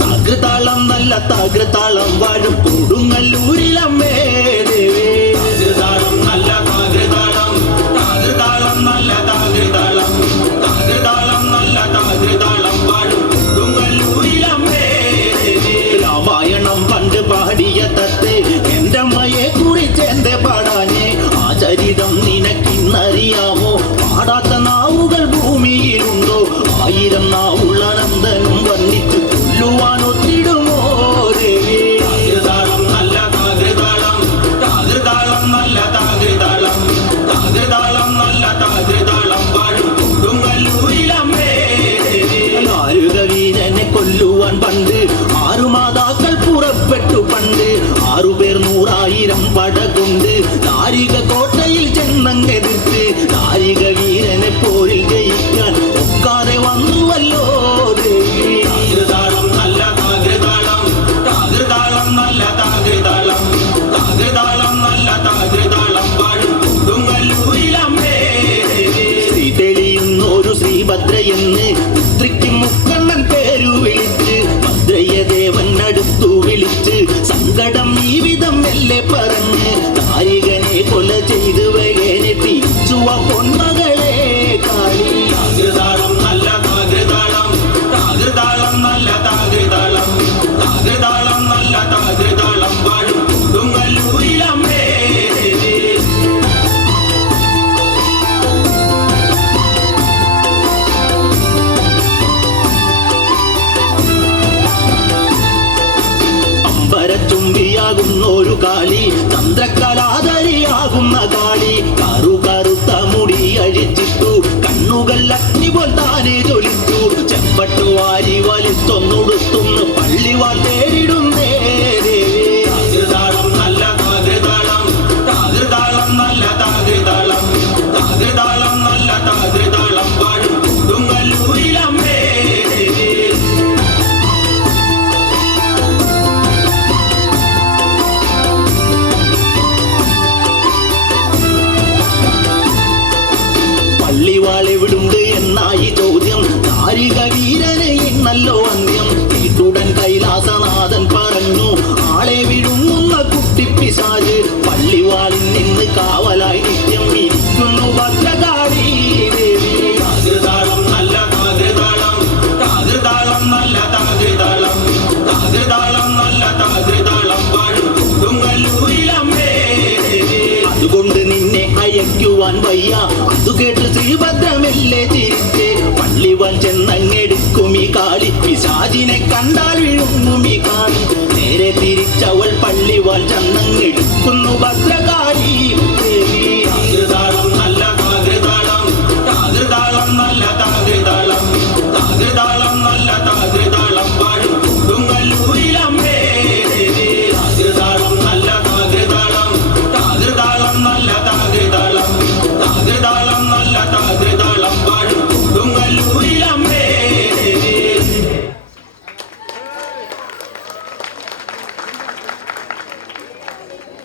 താകൃതാളം നല്ല താകൃതാളം വാഴും കൊടുങ്ങല്ലൂരിലമ്മേ ദേവി. താകൃതാളം നല്ല താകൃതാളം, താകൃതാളം നല്ല താകൃതാളം, താകൃതാളം നല്ല താകൃതാളം വാഴും കൊടുങ്ങല്ലൂരിലമ്മേ ദേവി. രാമായണം പണ്ട് പാടിയ തത്തെ എൻ്റെ അമ്മയെ കുറിച്ച് എന്റെ പാടാഞ്ഞേ. ആ ചരിതം നിനക്കിന്നറിയാമോ? പാടാത്ത നാവുകൾ ഭൂമിയിലുണ്ടോ? 1000 നാവുള്ള നന്ദനും വന്നിട്ട് കൊല്ലുവാൻ ഒത്തിടുമോ ദേവി. താകൃതാളം നല്ല താകൃതാളം, താകൃതാളം നല്ല താകൃതാളം, താകൃതാളം നല്ല താകൃതാളം വാഴും കൊടുങ്ങല്ലൂരിലമ്മേ ദേവി. നാരുകവീരനെ കൊല്ലുവാൻ പണ്ട് 6 മാതാക്കൾ പുറപ്പെട്ടു പണ്ട്. 6 പേർ 100,000 പടകൊണ്ട് നാരിക കോട്ടയിൽ ചെന്നങ്ങെതിർത്ത് നാരിക വീരനെ പോരിൽ ജയിക്കാൻ ഒക്കാതെ വന്നുവല്ലോ ദേവി. താകൃതാളം നല്ല താകൃതാളം, താകൃതാളം നല്ല താകൃതാളം, താകൃതാളം നല്ല താകൃതാളം വാഴും കൊടുങ്ങല്ലൂരിലമ്മേ ദേവി. ശ്രീ തെളിയുന്നൊരു ശ്രീഭദ്രയെന്ന് പുത്രിക്ക് മുക്കണ്ണൻ പേരു വിളിച്ച് ഭദ്രയെ ദേവൻ അടുത്തു വിളിച്ച് സങ്കടം ഈ വിധം മെല്ലെ പറഞ്ഞ് നാരികനെ കൊല ചെയ്ത് വേഗനെ തിരിച്ചുവ പൊന്മകളെ കാളി. താകൃതാളം നല്ല താകൃതാളം, താകൃതാളം നല്ല താകൃതാളം, താകൃതാളം നല്ല താകൃതാളം വാഴും കൊടുങ്ങല്ലൂരിലമ്മേ ദേവി. ചുംബിയാകുന്നൊരു കാളി, ചന്ദ്രകലാധരിയാകുന്ന കാളി. കറുത്ത മുടി അഴിച്ചിട്ടു കണ്ണുകൾ അഗ്നി പോൽ താനെ ജ്വലിച്ചു. ചെമ്പട്ടു വാരി വലിച്ചൊന്നുടുത്തുന്നു പള്ളിവാൾ തേടിടുന്നേ ദേവി. താകൃതാളം നല്ല താകൃതാളം, താകൃതാളം നല്ല താകൃതാളം, താകൃതാളം നല്ല താകൃതാളം വാഴും കൊടുങ്ങല്ലൂരിലമ്മേ ദേവി. പള്ളിവാളെവിടുണ്ട് എന്നായി ചോദ്യം. നാരിക വീരനെ ഇന്നല്ലോ അന്ത്യം. വീട്ടുടൻ കൈലാസനാഥൻ പറഞ്ഞു ആളെ വിഴുങ്ങുന്ന കുട്ടിപ്പിശാച് പള്ളിവാളിൽ നിന്ന് കാവലായി നിത്യം ഇരിക്കുന്നു ഭദ്രകാളി ദേവി. താകൃതാളം നല്ല താകൃതാളം, താകൃതാളം നല്ല താകൃതാളം, താകൃതാളം നല്ല താകൃതാളം വാഴും കൊടുങ്ങല്ലൂരിലമ്മേ ദേവി. അതുകൊണ്ട് നിന്നെ അയക്കുവാൻ വയ്യ. അതു കേട്ട് ശ്രീഭദ്രമെല്ലെ ചിരിച്ച് പള്ളിവാൾ ചെന്നങ്ങെടുക്കും ഈ കാളി. പിശാചിനെ കണ്ടാൽ വിഴുങ്ങും ഈ കാളി. നേരെ തിരിച്ചവൾ പള്ളിവാൾ ചെന്നങ്ങെടുക്കുന്നു ഭദ്രകാളി ദേവി.